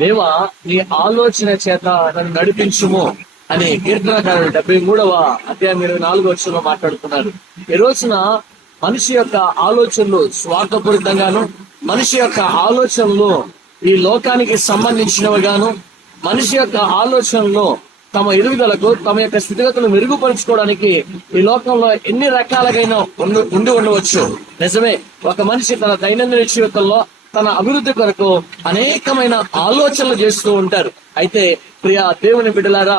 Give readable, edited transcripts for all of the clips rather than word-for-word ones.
దేవా నీ ఆలోచన చేత నన్ను నడిపించుము అని కీర్తనకారుడు 73వ అధ్యాయం 24వ వచనంలో మాట్లాడుతున్నారు. ఈ రోజున మనిషి యొక్క ఆలోచనలు స్వార్థపూరితంగాను, మనిషి యొక్క ఆలోచనలు ఈ లోకానికి సంబంధించినవిగాను, మనిషి యొక్క ఆలోచనలో తమ ఎదుగుదలకు, తమ యొక్క స్థితిగతులు మెరుగుపరుచుకోవడానికి ఈ లోకంలో ఎన్ని రకాలుగైనా ఉండి ఉండవచ్చు. నిజమే, ఒక మనిషి తన దైనందిన జీవితంలో తన అభివృద్ధి కొరకు అనేకమైన ఆలోచనలు చేస్తూ ఉంటారు. అయితే ప్రియ దేవుని బిడ్డలారా,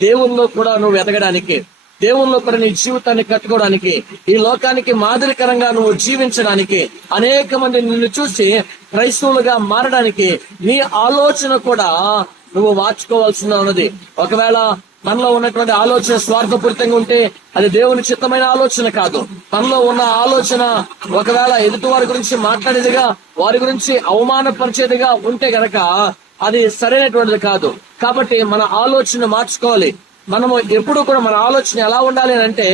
దేవుల్లో కూడా నువ్వు ఎదగడానికి, దేవుల్లో కూడా నీ జీవితాన్ని కట్టుకోవడానికి, ఈ లోకానికి మాదిరికరంగా నువ్వు జీవించడానికి, అనేక మంది నిన్ను చూసి క్రైస్తవులుగా మారడానికి నీ ఆలోచన కూడా నువ్వు మార్చుకోవాల్సి ఉన్నది. ఒకవేళ మనలో ఉన్నటువంటి ఆలోచన స్వార్థపూరితంగా ఉంటే అది దేవుని చిత్తమైన ఆలోచన కాదు. మనలో ఉన్న ఆలోచన ఒకవేళ ఎదుటి వారి గురించి మాట్లాడేదిగా, వారి గురించి అవమానపరిచేదిగా ఉంటే గనక అది సరైనటువంటిది కాదు. కాబట్టి మన ఆలోచన మార్చుకోవాలి. మనము ఎప్పుడు కూడా మన ఆలోచన ఎలా ఉండాలి అంటే,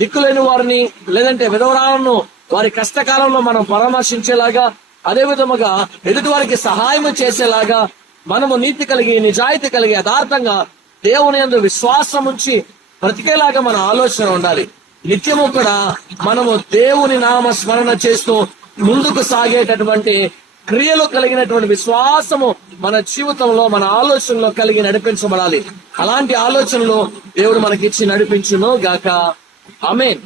దిక్కులేని వారిని లేదంటే విధవరాలను వారి కష్టకాలంలో మనం పరామర్శించేలాగా, అదే విధముగా ఎదుటి వారికి సహాయం చేసేలాగా, మనము నీతి కలిగి, నిజాయితీ కలిగి, యథార్థంగా దేవుని యందు విశ్వాసం ఉంచి బ్రతికేలాగా మన ఆలోచన ఉండాలి. నిత్యము కూడా మనము దేవుని నామ స్మరణ చేస్తూ ముందుకు సాగేటటువంటి క్రియలు కలిగినటువంటి విశ్వాసము మన జీవితంలో, మన ఆలోచనలో కలిగి నడిపించబడాలి. అలాంటి ఆలోచనలు దేవుడు మనకిచ్చి నడిపించును గాక. ఆమేన్.